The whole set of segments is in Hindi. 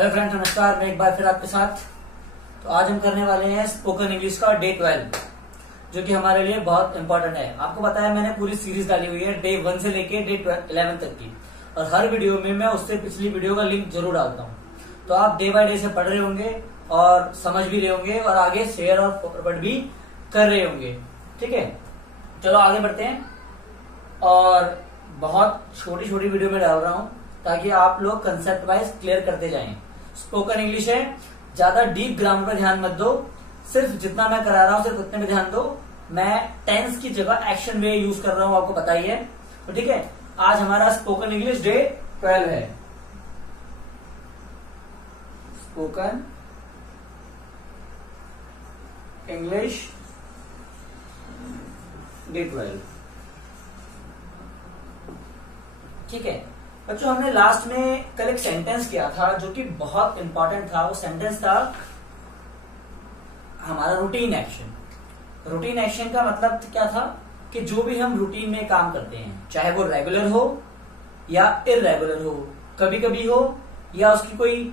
हेलो फ्रेंड्स, नमस्कार। मैं एक बार फिर आपके साथ। तो आज हम करने वाले हैं स्पोकन इंग्लिश का डे 12, जो कि हमारे लिए बहुत इंपॉर्टेंट है। आपको पता है मैंने पूरी सीरीज डाली हुई है डे 1 से लेके डे 11 तक की, और हर वीडियो में मैं उससे पिछली वीडियो का लिंक जरूर डालता हूँ। तो आप डे बाय डे से पढ़ रहे होंगे और समझ भी रहे होंगे और आगे शेयर और फॉरवर्ड भी कर रहे होंगे। ठीक है, चलो आगे बढ़ते हैं। और बहुत छोटी छोटी वीडियो में डाल रहा हूँ ताकि आप लोग कंसेप्ट वाइज क्लियर करते जाएं। स्पोकन इंग्लिश है, ज्यादा डीप ग्रामर पर ध्यान मत दो, सिर्फ जितना मैं करा रहा हूं सिर्फ उतने में ध्यान दो। मैं टेंस की जगह एक्शन वे यूज कर रहा हूं, आपको पता ही है। तो ठीक है, आज हमारा स्पोकन इंग्लिश डे 12 है। Spoken English day 12। ठीक है बच्चों, हमने लास्ट में कल एक सेंटेंस किया था जो कि बहुत इंपॉर्टेंट था। वो सेंटेंस था हमारा रूटीन एक्शन। रूटीन एक्शन का मतलब क्या था कि जो भी हम रूटीन में काम करते हैं, चाहे वो रेगुलर हो या इररेगुलर हो, कभी कभी हो या उसकी कोई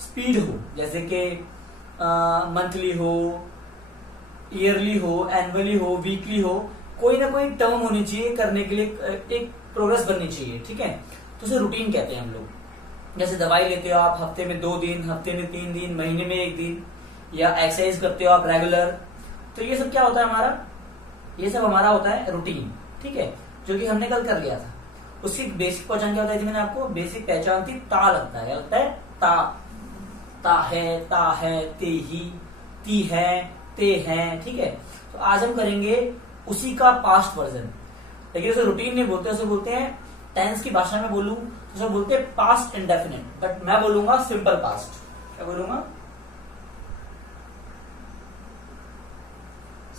स्पीड हो, जैसे कि मंथली हो, ईयरली हो, एनुअली हो, वीकली हो, कोई ना कोई टर्म होनी चाहिए करने के लिए, एक प्रोग्रेस बननी चाहिए। ठीक है, तो उसे रूटीन कहते हैं हम लोग। जैसे दवाई लेते हो आप, हफ्ते में 2 दिन, हफ्ते में 3 दिन, महीने में 1 दिन, या एक्सरसाइज करते हो आप रेगुलर। तो ये सब क्या होता है हमारा, ये सब हमारा होता है रूटीन। ठीक है, जो कि हमने कल कर लिया था। उसकी बेसिक पहचान क्या बताई थी मैंने आपको? बेसिक पहचान थी ता लगता है। क्या लगता है? ता है, ते ही, ती है, ते हैं। ठीक है, तो आज हम करेंगे उसी का पास्ट वर्जन। लेकिन उसे रूटीन नहीं बोलते, उसे बोलते हैं, टेंस की भाषा में बोलूं तो उसे बोलते हैं पास्ट इंडेफिनिट, बट मैं बोलूंगा सिंपल पास्ट। क्या बोलूंगा?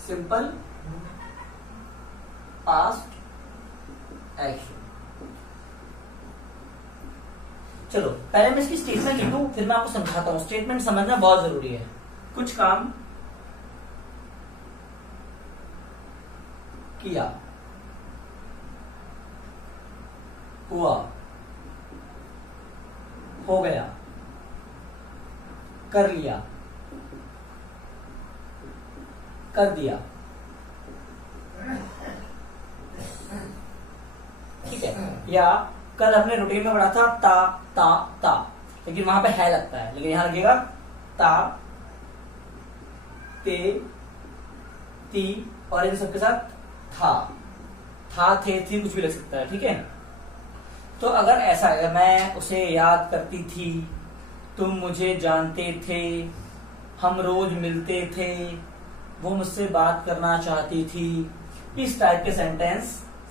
Simple past action. चलो पहले मैं इसकी स्टेटमेंट लिखूं, फिर मैं आपको समझाता हूं। स्टेटमेंट समझना बहुत जरूरी है। कुछ काम किया, हुआ, हो गया, कर लिया, कर दिया। ठीक है, या कल अपने रूटीन में पढ़ा था ता, लेकिन वहां पे है लगता है, लेकिन यहां लगेगा ता, ते, ती, और इन सबके साथ था, थे, थी, कुछ भी लग सकता है। ठीक है, तो अगर ऐसा, अगर मैं उसे याद करती थी, तुम मुझे जानते थे, हम रोज मिलते थे, वो मुझसे बात करना चाहती थी, इस टाइप के सेंटेंस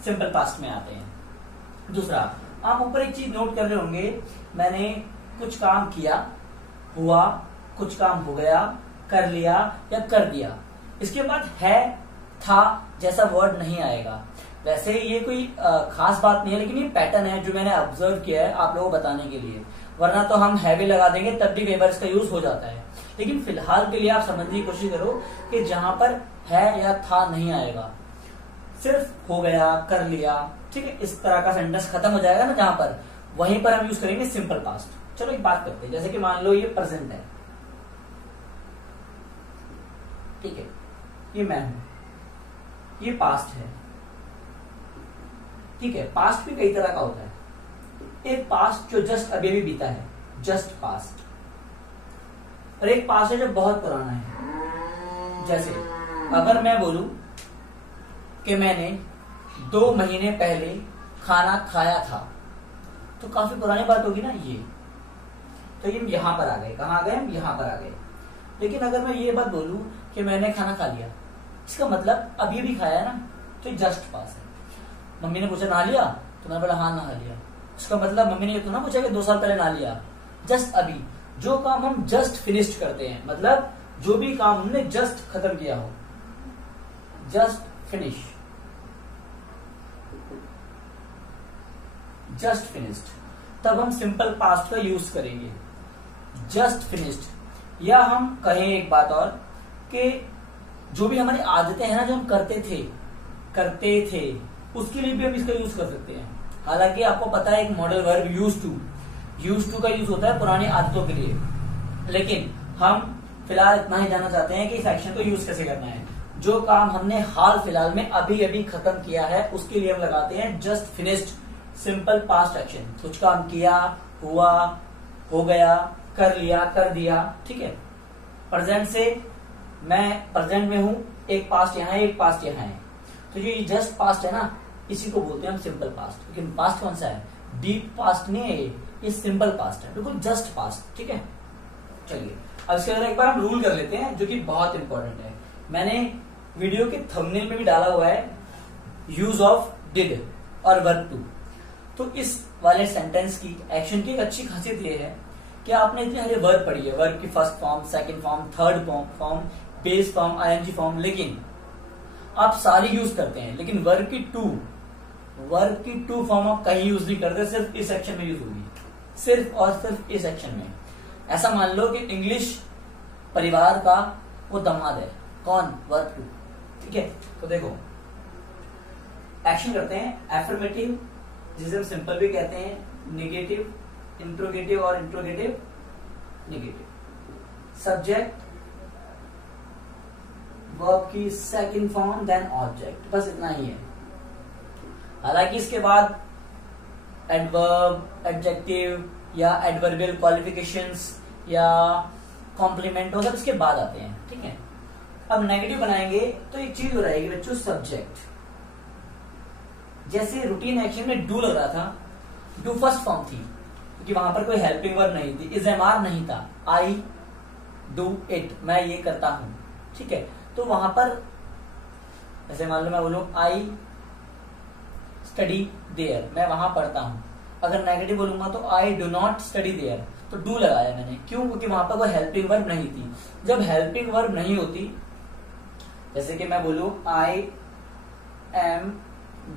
सिंपल पास्ट में आते हैं। दूसरा, आप ऊपर एक चीज नोट कर रहे होंगे, मैंने कुछ काम किया, हुआ, कुछ काम हो गया, कर लिया या कर दिया, इसके बाद है, था जैसा वर्ड नहीं आएगा। वैसे ये कोई खास बात नहीं है, लेकिन ये पैटर्न है जो मैंने ऑब्जर्व किया है आप लोगों को बताने के लिए। वरना तो हम हैवी लगा देंगे, तब भी कई बार इसका यूज हो जाता है। लेकिन फिलहाल के लिए आप समझने की कोशिश करो कि जहां पर है या था नहीं आएगा, सिर्फ हो गया, कर लिया, ठीक है, इस तरह का सेंटेंस खत्म हो जाएगा ना जहां पर, वहीं पर हम यूज करेंगे सिंपल पास्ट। चलो एक बात करते हैं, जैसे कि मान लो ये प्रेजेंट है, ठीक है, ये मैं हूं, ये पास्ट है। ठीक है, पास्ट भी कई तरह का होता है। एक पास्ट जो जस्ट अभी भी बीता है, जस्ट पास्ट, और एक पास्ट है जो बहुत पुराना है। जैसे अगर मैं बोलूं कि मैंने 2 महीने पहले खाना खाया था, तो काफी पुरानी बात होगी ना ये। तो ये यहां पर आ गए, कहां आ गए हम? यहां पर आ गए। लेकिन अगर मैं ये बात बोलूं कि मैंने खाना खा लिया, इसका मतलब अभी भी खाया है ना, तो ये जस्ट पास है। मम्मी ने पूछा नहा लिया, तो मैंने बोला हाँ नहा लिया। इसका मतलब मम्मी ने ये तो ना पूछा कि 2 साल पहले नहा लिया, जस्ट अभी। जो काम हम जस्ट फिनिश्ड करते हैं, मतलब जो भी काम हमने जस्ट खत्म किया हो, जस्ट फिनिश, जस्ट फिनिश्ड, तब हम सिंपल पास्ट का यूज करेंगे, जस्ट फिनिश्ड। या हम कहें एक बात और कि जो भी हमारी आदतें हैं ना, जो हम करते थे, उसके लिए भी हम इसका यूज कर सकते हैं। हालांकि आपको पता है एक मॉडल वर्ब यूज टू का यूज होता है पुरानी आदतों के लिए, लेकिन हम फिलहाल इतना ही जानना चाहते हैं कि इस एक्शन को यूज कैसे करना है। जो काम हमने हाल फिलहाल में अभी अभी खत्म किया है उसके लिए हम लगाते हैं just finished, simple past action. कुछ काम किया, हुआ, हो गया, कर लिया, कर दिया, ठीक है। प्रेजेंट से मैं प्रेजेंट में हूं, एक पास्ट यहाँ है, एक पास्ट यहाँ है, तो ये जस्ट पास्ट है ना, इसी को बोलते हैं हम सिंपल पास्ट। लेकिन पास्ट कौन सा है? डीप पास्ट नहीं है ये सिंपल पास्ट है, बिल्कुल जस्ट पास्ट, ठीक है। चलिए अब इसके अंदर एक बार हम रूल कर लेते हैं जो कि बहुत इंपॉर्टेंट है। मैंने वीडियो के थंबनेल में भी डाला हुआ है, यूज ऑफ डिड और वर्ब टू। तो इस वाले सेंटेंस की एक्शन की एक अच्छी खासियत ये है कि आपने इतने सारे वर्ब पढ़ी है, वर्ब की first form, second form, third form, base form, ING form, लेकिन आप सारी यूज करते हैं, लेकिन वर्ब की टू फॉर्म आप कहीं यूज नहीं करते, सिर्फ इस सेक्शन में यूज होगी, सिर्फ और सिर्फ इस सेक्शन में। ऐसा मान लो कि इंग्लिश परिवार का वो दामाद है, कौन? वर्ब टू, ठीक है। तो देखो एक्शन करते हैं एफर्मेटिव, जिसे हम सिंपल भी कहते हैं, नेगेटिव, इंट्रोगेटिव और इंट्रोगेटिव नेगेटिव, सब्जेक्ट, वर्ब की सेकंड फॉर्म, देन ऑब्जेक्ट, बस इतना ही है। हालांकि इसके बाद एडवर्ब, एडजेक्टिव या एडवर्बियल क्वालिफिकेशंस या कॉम्प्लीमेंट वो सब इसके बाद आते हैं, ठीक है। अब नेगेटिव बनाएंगे तो एक चीज हो रहेगी बच्चों, सब्जेक्ट। जैसे रूटीन एक्शन में डू लग रहा था, डू फर्स्ट फॉर्म थी क्योंकि वहां पर कोई हेल्पिंग वर्ब नहीं थी, इज एम आर नहीं था, आई डू इट, मैं ये करता हूं, ठीक है। तो वहां पर जैसे मान लो मैं बोलूं आई स्टडी देयर, मैं वहां पढ़ता हूं। अगर नेगेटिव बोलूंगा तो I do not study there, तो डू लगाया मैंने, क्यों? क्योंकि वहां पर कोई हेल्पिंग वर्ब नहीं थी। जब हेल्पिंग वर्ब नहीं होती, जैसे कि मैं बोलूं आई एम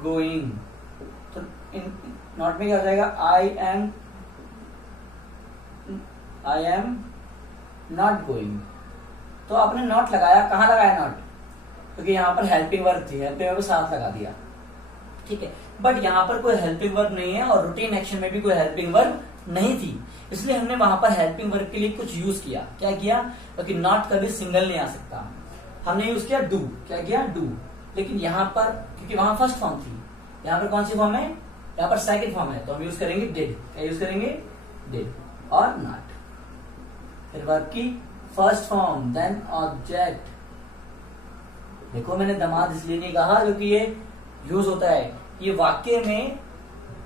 गोइंग, तो नॉट में क्या हो जाएगा? I am not going. तो आपने नॉट लगाया, कहां लगाया नॉट? क्योंकि यहां पर हेल्पिंग वर्ब थी, हेल्पिंग वर्ब साथ लगा दिया, ठीक है। बट यहां पर कोई हेल्पिंग वर्ब नहीं है और रूटीन एक्शन में भी कोई हेल्पिंग वर्ब नहीं थी, इसलिए हमने वहां पर हेल्पिंग वर्ब के लिए कुछ यूज किया। क्या किया? क्योंकि नॉट कभी सिंगल नहीं आ सकता, हमने यूज किया डू। क्या किया? डू। लेकिन यहां पर क्योंकि वहां फर्स्ट फॉर्म थी, यहां पर कौन सी फॉर्म है? यहां पर सेकंड फॉर्म है, तो हम यूज करेंगे डिड। क्या यूज करेंगे? डिड और नॉट। फिर वर्ब की फर्स्ट फॉर्म, देन ऑब्जेक्ट। देखो मैंने दामाद इसलिए नहीं कहा क्योंकि ये यूज होता है, ये वाक्य में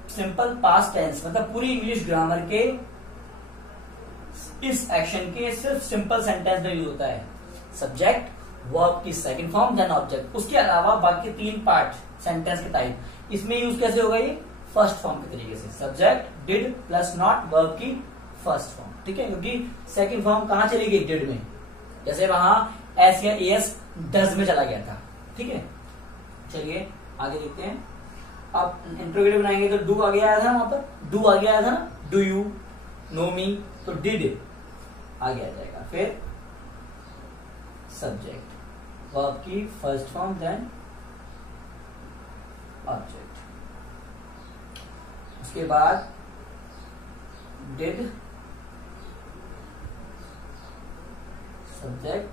सिंपल पास्ट टेंस मतलब पूरी इंग्लिश ग्रामर के इस एक्शन के सिर्फ सिंपल सेंटेंस में यूज होता है। सब्जेक्ट, वर्ब की सेकंड फॉर्म, देन ऑब्जेक्ट। उसके अलावा बाकी तीन पार्ट सेंटेंस के टाइप इसमें यूज कैसे होगा? ये फर्स्ट फॉर्म के तरीके से, subject, did plus not, verb की फर्स्ट फॉर्म, ठीक है। क्योंकि सेकंड फॉर्म कहां चली गई? डिड में, जैसे वहां एस या एस डज में चला गया था, ठीक है। चलिए आगे देखते हैं। अब इंट्रोगेटिव बनाएंगे तो डू आगे आया था ना, वहां पर डू आगे आया था ना, डू यू नो मी, तो डिड आगे आ जाएगा। फिर सब्जेक्ट, वर्ब की फर्स्ट फॉर्म, देन ऑब्जेक्ट। उसके बाद डिड, सब्जेक्ट,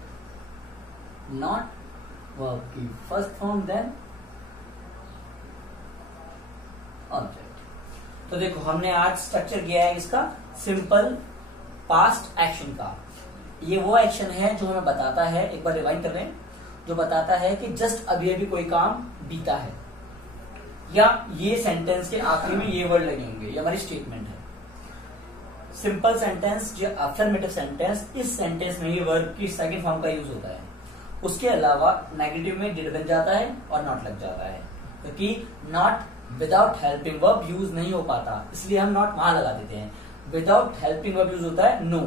नॉट, वर्ब की फर्स्ट फॉर्म, देन ऑब्जेक्ट। तो देखो हमने आज स्ट्रक्चर किया है इसका सिंपल पास्ट एक्शन का। ये वो एक्शन है जो हमें बताता है, एक बार रिवाइंड कर रहे हैं, जो बताता है कि जस्ट अभी अभी कोई काम बीता है, या ये सेंटेंस के आखिरी में ये वर्ड लगेंगे, ये हमारी स्टेटमेंट है। सिंपल सेंटेंस जो अफर्मेटिव सेंटेंस, इस सेंटेंस में ये वर्ब की सेकंड फॉर्म का यूज होता है। उसके अलावा नेगेटिव में डिड बन जाता है और नॉट लग जाता है, क्योंकि not without helping verb use नहीं हो पाता, इसलिए हम नॉट वहां लगा देते हैं। विदाउट हेल्पिंग वर्ब यूज होता है नो,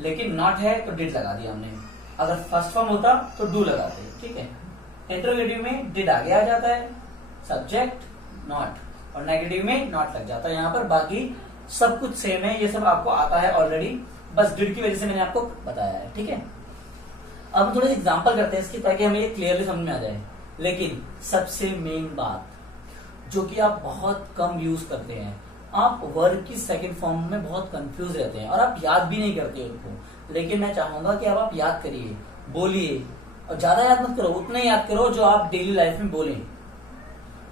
लेकिन नॉट है तो डिड लगा दिया हमने। अगर फर्स्ट फॉर्म होता तो डू लगाते, ठीक है। इंट्रोगेटिव में डिड आगे आ जाता है, सब्जेक्ट नॉट, और नेगेटिव में नॉट लग जाता है। यहाँ पर बाकी सब कुछ सेम है, ये सब आपको आता है ऑलरेडी, बस डिड की वजह से मैंने आपको बताया है, ठीक है। अब थोड़े एग्जांपल करते हैं इसकी, ताकि हमें ये क्लियरली समझ में आ जाए। लेकिन सबसे मेन बात, जो कि आप बहुत कम यूज करते हैं। आप वर्ब की सेकंड फॉर्म में बहुत कंफ्यूज रहते हैं और आप याद भी नहीं करते उनको। लेकिन मैं चाहूंगा कि अब आप याद करिए, बोलिए, और ज्यादा याद मत करो, उतना याद करो जो आप डेली लाइफ में बोलें,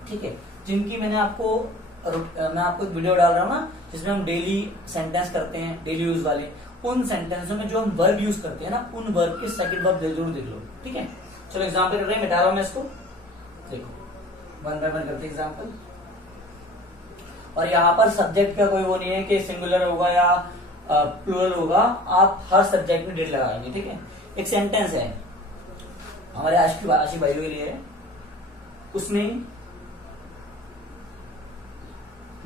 ठीक है। जिनकी मैं आपको एक वीडियो डाल रहा हूँ ना, जिसमें हम डेली सेंटेंस करते हैं, डेली यूज वाले, उन सेंटेंसों में जो हम वर्ब यूज करते हैं ना, उन वर्ब के सेकंड वर्ब जरूर देख लो, ठीक है। चलो एग्जाम्पल कर रहे हैं, मिटा रहा हूं मैं इसको, देखो वन बाय वन करते एग्जाम्पल। और यहाँ पर सब्जेक्ट का कोई वो नहीं है कि सिंगुलर होगा या प्लूरल होगा, आप हर सब्जेक्ट में डेट लगाएंगे, ठीक है। एक सेंटेंस है हमारे आशिफ भाई के लिए, उसने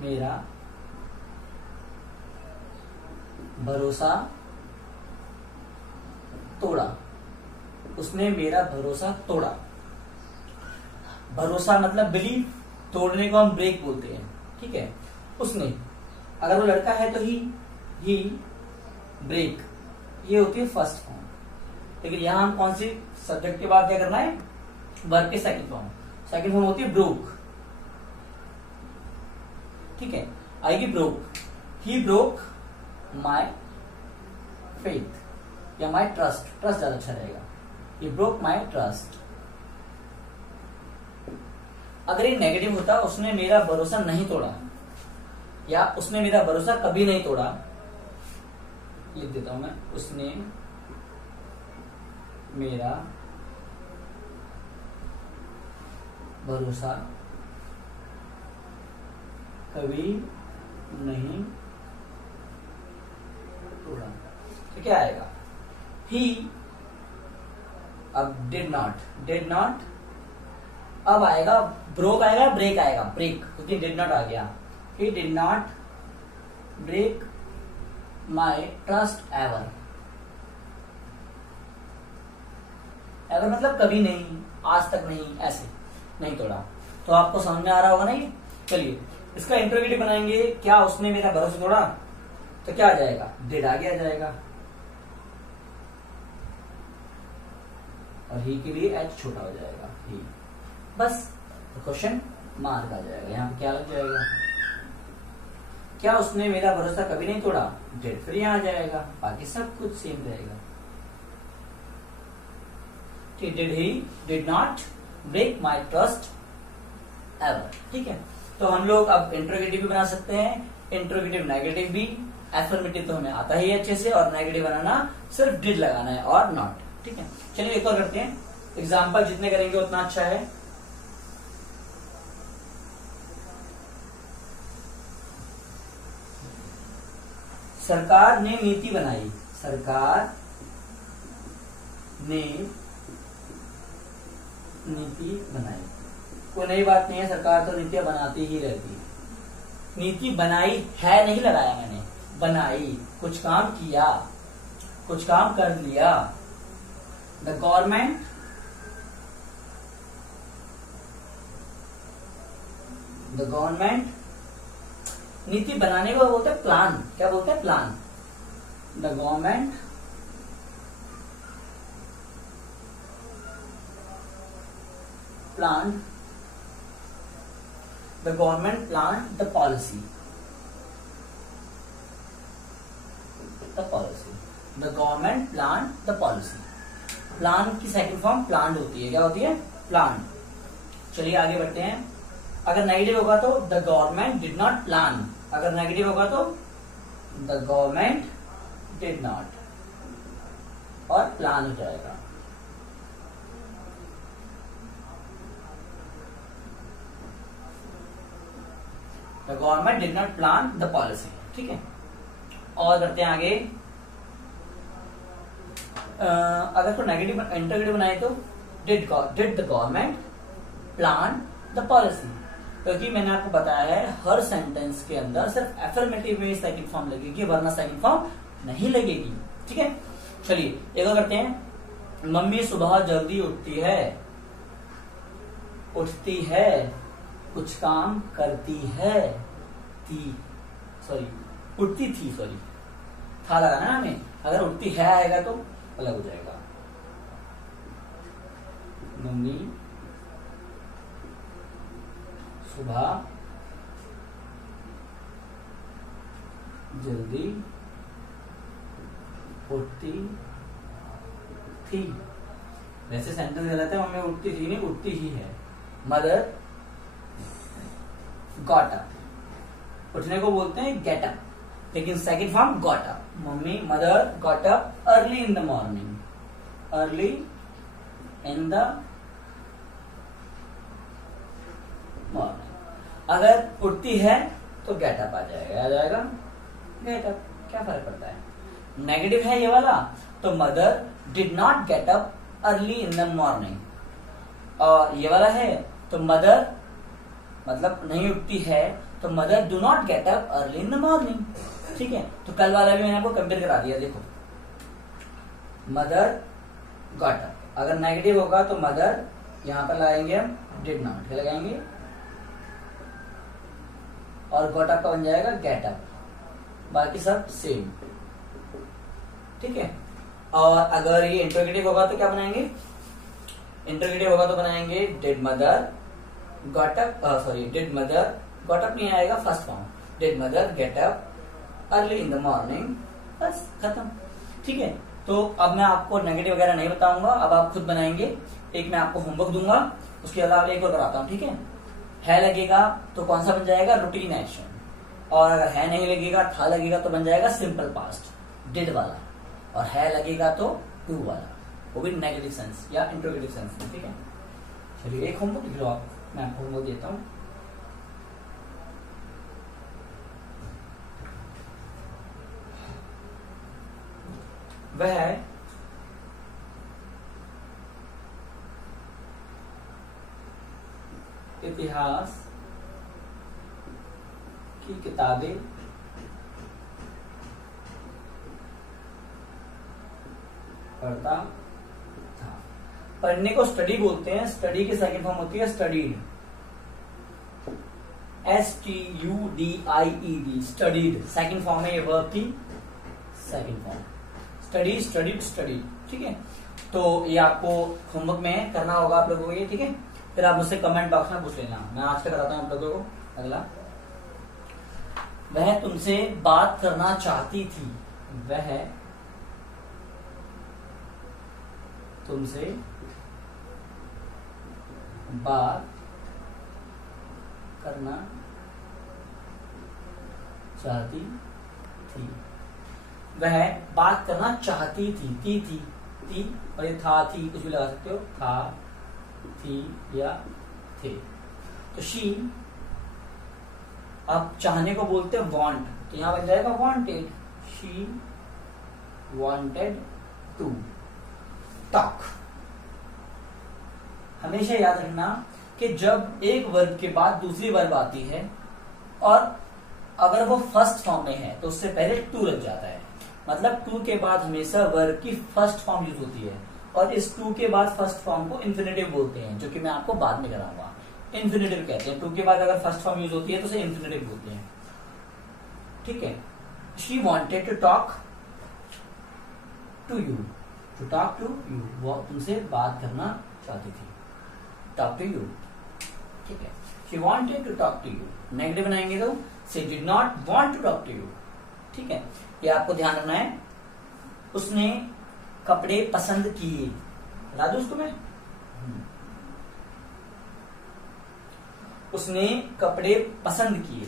मेरा भरोसा तोड़ा, उसने मेरा भरोसा तोड़ा। भरोसा मतलब बिलीव, तोड़ने को हम ब्रेक बोलते हैं, ठीक है। उसने, अगर वो लड़का है तो ही ब्रेक, ये होती है फर्स्ट फॉर्म। लेकिन यहां हम कौन सी सब्जेक्ट के बाद क्या करना है, वर्ब के सेकंड फॉर्म। सेकंड फॉर्म होती है ब्रोक, ठीक है। आएगी broke, he broke my faith या माई ट्रस्ट, ट्रस्ट ज्यादा अच्छा रहेगा, ही ब्रोक माई ट्रस्ट। अगर ये नेगेटिव होता, उसने मेरा भरोसा नहीं तोड़ा या उसने मेरा भरोसा कभी नहीं तोड़ा, लिख देता हूं मैं, उसने मेरा भरोसा कभी नहीं तोड़ा, तो क्या आएगा, ही, अब डिड नॉट, अब आएगा ब्रोक, आएगा ब्रेक, आएगा ब्रेक, क्योंकि डिड नॉट आ गया। He did not break my trust ever, ever मतलब कभी नहीं, आज तक नहीं, ऐसे नहीं तोड़ा। तो आपको समझ में आ रहा होगा ना ये। चलिए इसका इंट्रोगेटिव बनाएंगे, क्या उसने मेरा भरोसा तोड़ा, तो क्या आ जाएगा, डिड आगे आ जाएगा, और ही के लिए एच छोटा हो जाएगा, ही, बस क्वेश्चन मार्क आ जाएगा। यहाँ पे क्या लग जाएगा, क्या उसने मेरा भरोसा कभी नहीं तोड़ा, डिड, फिर यहाँ आ जाएगा, बाकी सब कुछ सेम रहेगा। Did he did not break my trust ever, ठीक है। तो हम लोग अब इंट्रोगेटिव भी बना सकते हैं, इंट्रोगेटिव नेगेटिव भी। एफर्मेटिव तो हमें आता ही अच्छे से, और नेगेटिव बनाना सिर्फ डिड लगाना है और नॉट, ठीक है। चलिए एक और करते हैं, एग्जाम्पल जितने करेंगे उतना अच्छा है। सरकार ने नीति बनाई, सरकार ने नीति बनाई, कोई नई बात नहीं है, सरकार तो नीतियां बनाती ही रहती है। नीति बनाई है नहीं लगाया मैंने, बनाई, कुछ काम किया, कुछ काम कर लिया। द गवर्नमेंट नीति बनाने को बोलते हैं प्लान, क्या बोलते हैं, plan. The government planned, the government planned the policy, the government planned the policy। Plan की सेकंड फॉर्म प्लान्ड होती है, क्या होती है, प्लान। चलिए आगे बढ़ते हैं। अगर नेगेटिव होगा तो the government did not plan, अगर नेगेटिव होगा तो द गवर्नमेंट डिड नॉट, और प्लान हो जाएगा। The government did not plan the policy, ठीक है। और करते हैं आगे। अगर तो नेगेटिव इंटरगेटिव बनाए तो did the government plan the policy, क्योंकि मैंने आपको बताया है हर सेंटेंस के अंदर सिर्फ एफर्मेटिव में सेकंड फॉर्म लगेगी, वरना सेकंड फॉर्म नहीं लगेगी, ठीक है। चलिए एक और करते हैं। मम्मी सुबह जल्दी उठती है, कुछ काम करती है, उठती थी, था लगाना है हमें। अगर उठती है आएगा तो अलग हो जाएगा। मम्मी सुबह जल्दी उठती थी। वैसे सेंटेंस गलत है, मम्मी उठती थी नहीं, उठती ही है। मदर गॉट अप, उठने को बोलते हैं गेट अप, लेकिन second form got up. Mummy mother got up early in the morning, early in the morning. अगर उठती है तो गेट अप आ जाएगा, गेट अप, क्या फर्क पड़ता है। नेगेटिव है ये वाला, तो mother did not get up early in the morning. और ये वाला है तो मदर मतलब नहीं उठती है, तो mother do not get up early in the morning. ठीक है, तो कल वाला भी मैंने आपको कंपेयर करा दिया। देखो मदर गॉट अप, अगर नेगेटिव होगा तो मदर यहां पर लगाएंगे हम डिड नॉट, क्या लगाएंगे, और गॉट अप का बन जाएगा गेट अप, बाकी सब सेम। ठीक है, और अगर ये इंटरोगेटिव होगा तो क्या बनाएंगे, इंटरोगेटिव होगा तो बनाएंगे did mother got up, sorry did mother got up नहीं आएगा, first form did mother get up early in the morning, बस खत्म। ठीक है, तो अब मैं आपको नेगेटिव वगैरह नहीं बताऊंगा, अब आप खुद बनाएंगे। एक मैं आपको होमवर्क दूंगा, उसके अलावा एक और कराता हूँ। ठीक है लगेगा तो कौन सा बन जाएगा, रूटीन एक्शन, और अगर है नहीं लगेगा, था लगेगा तो बन जाएगा सिंपल पास्ट डिड वाला, और है लगेगा तो टू वाला, वो भी नेगेटिव सेंस या इंट्रोगेटिव सेंस में। ठीक है, चलिए एक होमवर्क लिख लो आप, मैं आपको होमवर्क देता हूं। वह इतिहास की किताबें पढ़ता था। पढ़ने को स्टडी बोलते हैं, स्टडी की सेकंड फॉर्म होती है studied, STUDIED, studied second form है ये वर्ब की second form, study studied study. ठीक है, तो ये आपको होमवर्क में करना होगा आप लोगों को ये। ठीक है, फिर आप मुझसे कमेंट बॉक्स में पूछ लेना। मैं आज का कराता हूँ आप लोगों को अगला। वह तुमसे बात करना चाहती थी, वह तुमसे बात करना चाहती थी, वह बात करना चाहती थी, थी और ये था थी कुछ भी लगा सकते हो, था थी या थे। तो शी, अब चाहने को बोलते हैं वांट, तो यहां बन जाएगा wanted, she wanted to talk. हमेशा याद रखना कि जब एक वर्ब के बाद दूसरी वर्ब आती है और अगर वो फर्स्ट फॉर्म में है तो उससे पहले टू लग जाता है, मतलब टू के बाद हमेशा वर्ब की फर्स्ट फॉर्म यूज होती है, और इस टू के बाद फर्स्ट फॉर्म को इन्फिनेटिव बोलते हैं, जो कि मैं आपको बाद में कराऊंगा। इन्फिनेटिव कहते हैं, टू के बाद अगर फर्स्ट फॉर्म यूज होती है तो उसे इन्फिनेटिव बोलते हैं। ठीक है, she wanted to talk to you, to talk to you, वो तुमसे बात करना चाहती थी, टॉक टू यू। ठीक है, she wanted to talk to you. Negative बनाएंगे तो she did not want to talk to you. ठीक है, ये आपको ध्यान रखना है। उसने कपड़े पसंद किए, बता दूं उसको मैं, उसने कपड़े पसंद किए।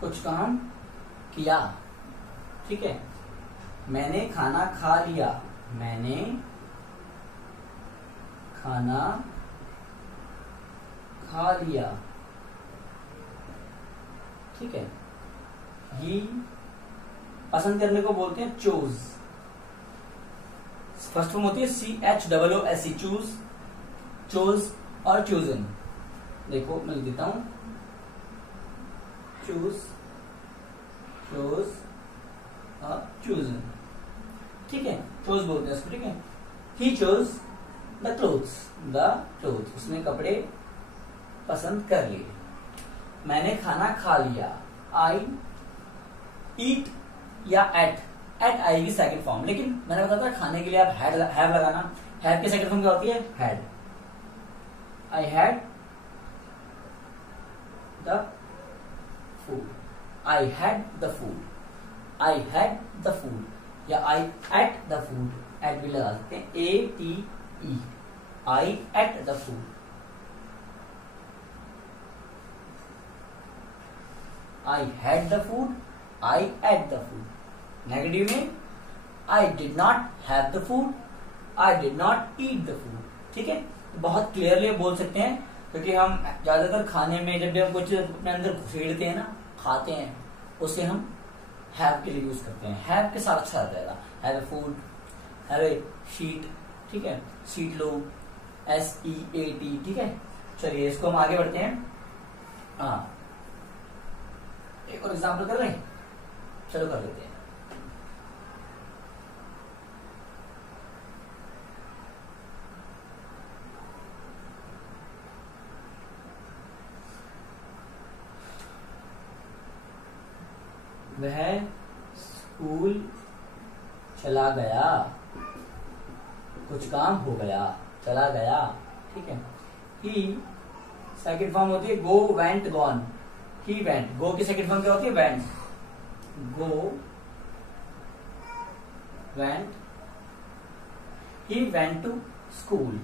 कुछ काम किया। ठीक है, मैंने खाना खा लिया, मैंने खाना खा लिया। ठीक है, ये पसंद करने को बोलते हैं चूज, फर्स्ट फॉर्म होती है CHOOSE, चूज, चूज और चूजन। देखो मैं लिख देता हूं, चूज, चूज और चूजन। ठीक है, चूज बोलते हैं इसको। ठीक है, ही चूज द क्लोथ्स, उसने कपड़े पसंद कर लिए। मैंने खाना खा लिया, आई ईट या एट आएगी सेकंड फॉर्म, लेकिन मैंने बताया था खाने के लिए आप हैव लगाना। हैव की सेकंड फॉर्म क्या होती है? Had. I had the food, I had the food, I had the food या I ate the food, ate भी लगा सकते हैं, ATE, I ate the food. I had the food, I ate the food. Negative में I did not have the food, I did not eat the food. ठीक है, बहुत क्लियरली बोल सकते हैं, क्योंकि हम ज्यादातर खाने में जब भी हम कुछ अपने अंदर घुसेड़ते हैं ना, खाते हैं, उसे हम हैव के लिए यूज करते हैं। हैव के साथ अच्छा रहेगा, have a food, have a sheet, ठीक है, शीट लो, SEAT, ठीक है। चलिए इसको हम आगे बढ़ते हैं। हाँ, एक और एग्जाम्पल कर रहे हैं, चलो कर लेते हैं। वह स्कूल चला गया, कुछ काम हो गया, चला गया, ठीक है। ही सेकंड फॉर्म होती है go, went, gone. He went, go की सेकंड फॉर्म क्या होती है? Went. Go, went, he went to school.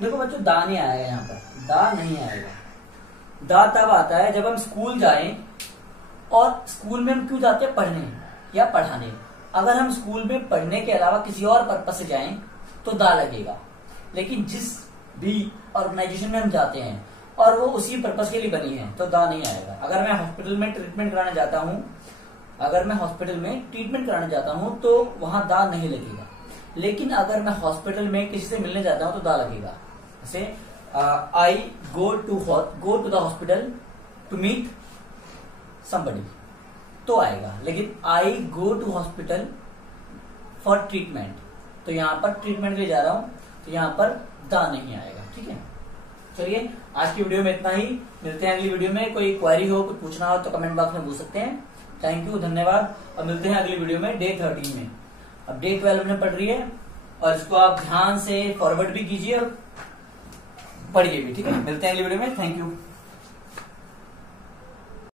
देखो बच्चों, दा नहीं आएगा यहाँ पर, दा नहीं आएगा। दा तब आता है जब हम स्कूल जाएं, और स्कूल में हम क्यों जाते हैं? पढ़ने या पढ़ाने। अगर हम स्कूल में पढ़ने के अलावा किसी और पर्पज से जाएं तो दा लगेगा, लेकिन जिस भी ऑर्गेनाइजेशन में हम जाते हैं और वो उसी पर्पज के लिए बनी है तो दा नहीं आएगा। अगर मैं हॉस्पिटल में ट्रीटमेंट कराने जाता हूं, अगर मैं हॉस्पिटल में ट्रीटमेंट कराने जाता हूं तो वहां दा नहीं लगेगा, लेकिन अगर मैं हॉस्पिटल में किसी से मिलने जाता हूं तो दा लगेगा। जैसे I go to the hospital to meet somebody तो आएगा, लेकिन I go to hospital for treatment, तो यहां पर ट्रीटमेंट के लिए जा रहा हूं तो यहां पर दा नहीं आएगा। ठीक है, चलिए आज की वीडियो में इतना ही, मिलते हैं अगली वीडियो में। कोई क्वेरी हो, कुछ पूछना हो तो कमेंट बॉक्स में पूछ सकते हैं। थैंक यू, धन्यवाद, और मिलते हैं अगली वीडियो में डे 13 में। अब डे 12 में पढ़ रही है और इसको आप ध्यान से फॉरवर्ड भी कीजिए और पढ़िए भी। ठीक है, मिलते हैं अगली वीडियो में। Thank you.